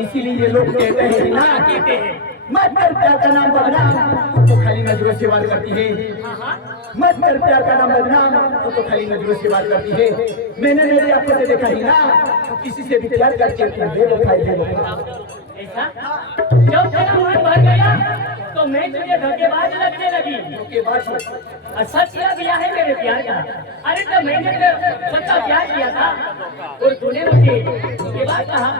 इसीलिए लोग कहते हैं ना, कहते हैं मत कर प्यार का नाम बदनाम, तो खाली नजरों से बात करती है। मत कर प्यार का नाम बदनाम, तो खाली नजरों से बात करती है। मैंने मेरी आंखों से देखा ही ना, किसी से भी प्यार करके बेवफाई जब तेरा मन भर गया तो मैं तुझे धोखेबाज लगने लगी। धोखेबाज? सच किया है मेरे प्यार का। अरे तो मैंने सच्चा प्यार किया था और तूने मुझे धोखेबाज कहा।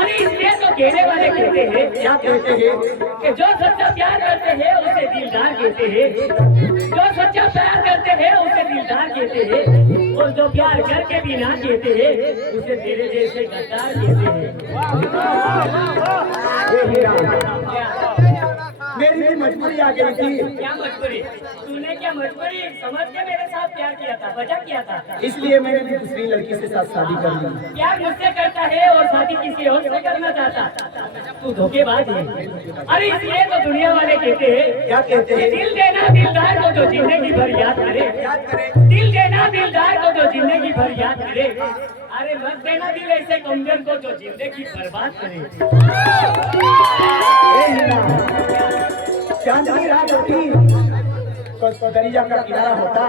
अरे इसलिए तो कहने वाले कहते हैं, क्या कहते हैं? कि जो सच्चा प्यार करते हैं उसे दिलदार कहते हैं, जो सच्चा प्यार करते हैं उसे दिलदार कहते हैं, और जो प्यार करके भी ना कहते हैं उसे तेरे जैसे गद्दार कहते हैं। मेरी भी मजबूरी आ गई थी। क्या मजबूरी? तूने क्या मजबूरी समझ के मेरे साथ प्यार किया था, वजह किया था? इसलिए मैंने भी दूसरी लड़की से साथ शादी कर ली। प्यार मुझसे करता है और शादी किसी और से करना चाहता, तू धोखेबाज है। अरे इसलिए तो दुनिया वाले कहते हैं, क्या कहते हैं? दिल देना दिलदार को जो जिंदगी भर याद करे, याद करे। दिल देना दिलदार को जो जिंदगी भर याद करे। अरे मत देना दिल ऐसे कमजोर को जो जिंदगी बर्बाद करे। चांदनी रात होती तो दरिया का किनारा होता,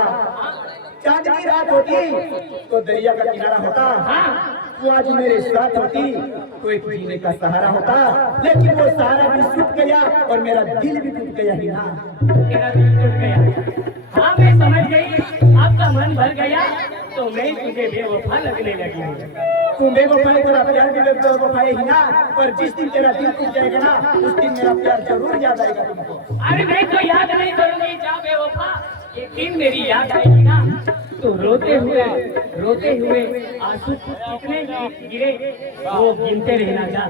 चांदनी रात होती तो दरिया का किनारा होता। वो आज मेरे साथ होती तो एक जीने का सहारा होता, लेकिन वो सहारा भी छूट गया और मेरा दिल भी टूट गया ही ना। तेरा दिल टूट गया। हाँ मैं समझ गई, आपका मन भर गया तो मैं तुझे बेवफा लगने लगी। तुम बेवफाई, तेरा प्यार भी बेवफाई ही ना, पर जिस दिन तेरा दिल टूट जाएगा ना, उस दिन मेरा प्यार जरूर याद आएगा तुमको। अरे मैं तो याद नहीं करूंगी जा बेवफा, एक दिन मेरी याद आएगी ना तो रोते हुए आंसू कितने गिरे वो गिनते रहना जा।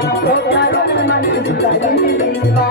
तो प्यारों में मन जुदाई मिली बा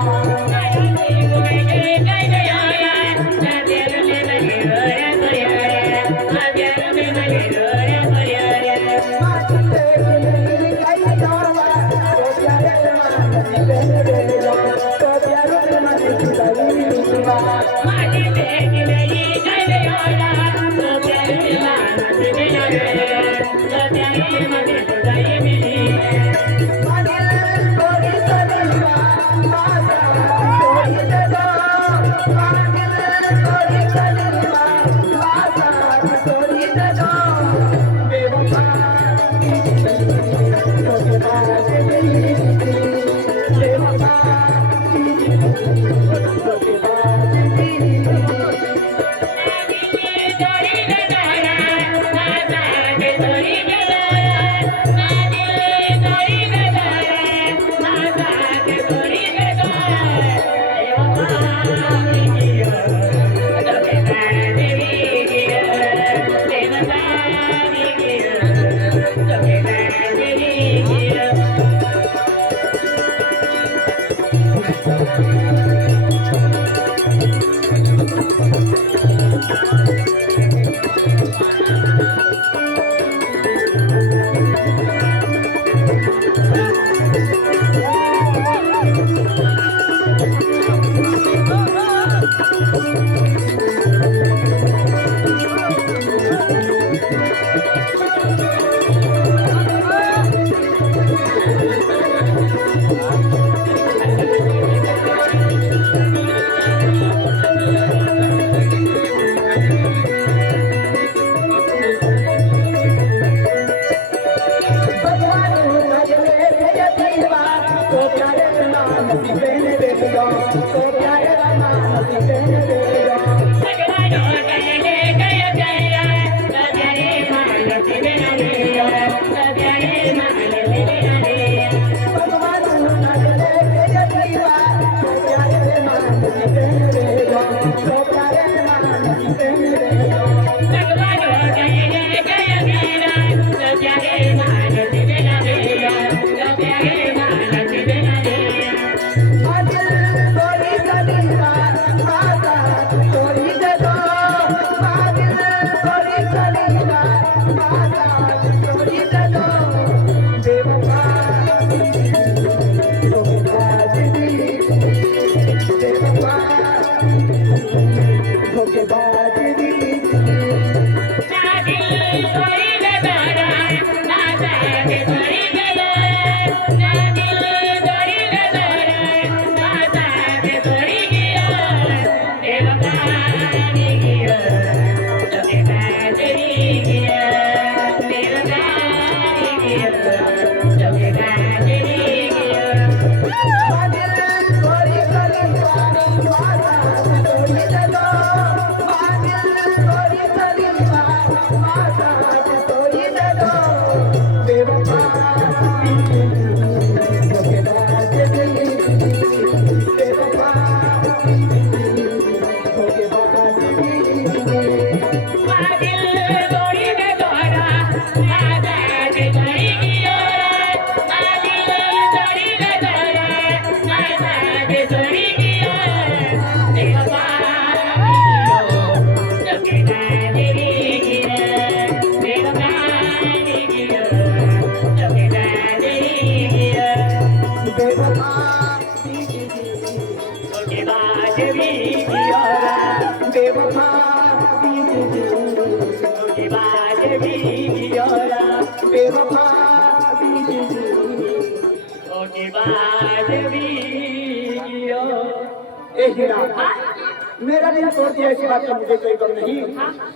मेरा दिल तोड़ दिया इस बात का मुझे कोई गम नहीं,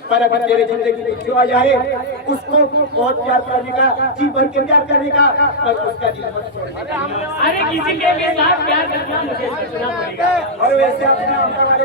पर अगर तेरे जिंदगी में जो आ जाए उसको बहुत प्यार करने का, जी भर के प्यार करने का, पर उसका दिल मत तोड़ना। अरे किसी के साथ प्यार करना मुझे सोचना पड़ेगा। और वैसे अपने वाले